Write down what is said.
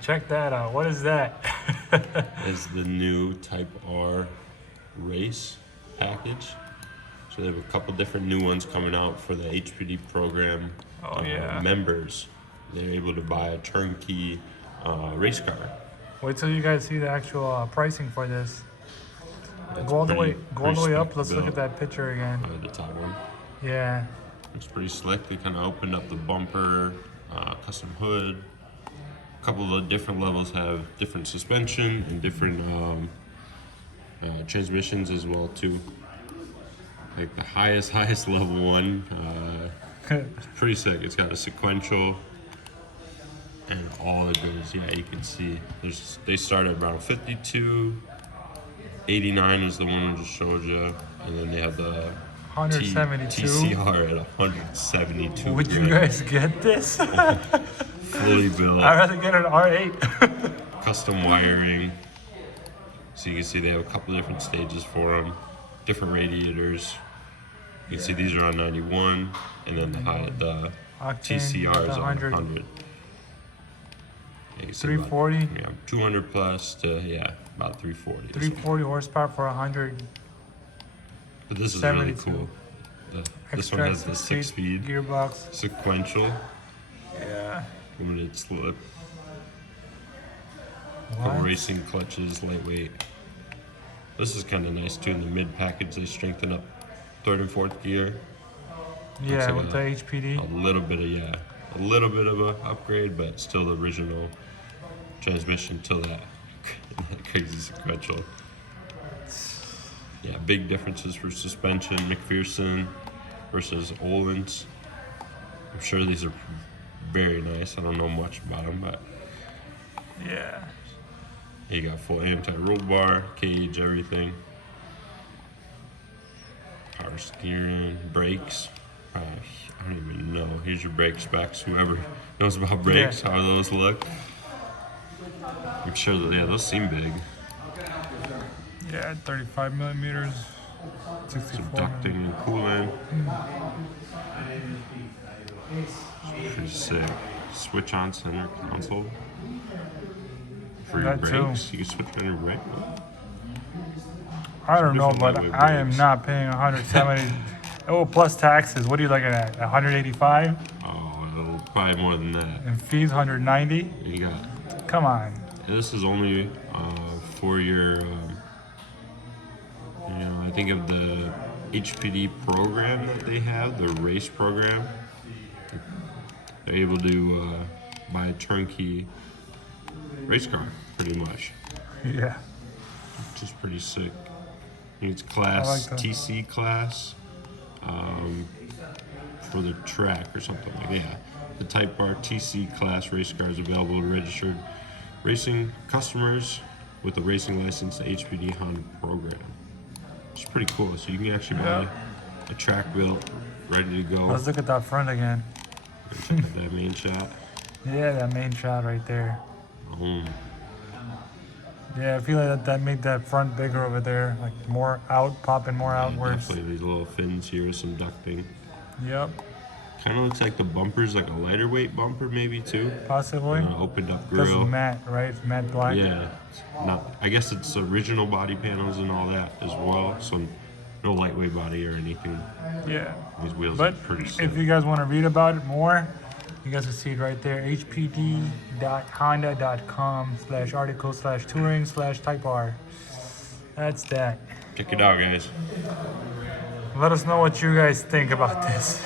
Check that out. What is that? Is the new Type R race package. So they have a couple different new ones coming out for the HPD program members. They're able to buy a turnkey race car. Wait till you guys see the actual pricing for this. That's Go all the pretty way up. slick Let's look build. at that picture again. The top one. Yeah. It's pretty slick. They kind of opened up the bumper, custom hood. A couple of the different levels have different suspension and different transmissions as well too. Like the highest level one, it's pretty sick. It's got a sequential and all it goes. Yeah, you can see they start at around 52. 89 is the one I just showed you, and then they have the 172. TCR at 172. Would you guys get this? Fully built. I'd rather get an R8. Custom wiring. So you can see they have a couple different stages for them, different radiators. You can see these are on 91, and then the TCR is on 100. Yeah, 340. Yeah, 200 plus to about 340. 340 horsepower for 100. But this is really 72. cool. This one has the 6-speed gearbox. sequential. Yeah. Limited slip. What? Couple racing clutches, lightweight. This is kind of nice too. In the mid package, they strengthen up third and fourth gear. Yeah, like with the HPD. A little bit of a upgrade, but still the original transmission till that crazy sequential. Yeah, big differences for suspension. McPherson versus Olin's. I'm sure these are very nice. I don't know much about them, but Yeah. you got full anti-roll bar, cage, everything. Power steering, brakes. I don't even know. Here's your brake specs. Whoever knows about brakes, how those look. I'm sure that those seem big. Yeah, 35 millimeters. Some 64. ducting and cooling. It's pretty sick. Switch on center console. For your That too. brakes, you can switch on your brake. I don't know, different but lightweight I am brakes. not paying 170. Oh, plus taxes. What are you looking at? 185? Oh, it'll probably more than that. And fees 190? You got. Come on. This is only for your, I think of the HPD program that they have, the race program. They're able to buy a turnkey race car, pretty much, Yeah. which is pretty sick. It's class I like that. TC class for the track or something like that. Yeah. The Type R TC class race car is available to registered racing customers with a racing license, the HPD Honda program. It's pretty cool. So you can actually buy a track built, ready to go. Let's look at that front again. Check out that main shot. Yeah, that main shot right there. Yeah, I feel like that made that front bigger over there. Like more out, popping more outwards. Definitely these little fins here with some ducting. Yep, Kind of looks like the bumper's like a lighter weight bumper maybe too. possibly. Opened up This is grill. matte, right? It's matte black. Yeah, it's not. I guess it's original body panels and all that as well. So no lightweight body or anything. Yeah. These wheels But are pretty sick. if you guys want to read about it more, you guys will see it right there. hpd.honda.com/article/touring/Type R. That's that. Check it out, guys. Let us know what you guys think about this.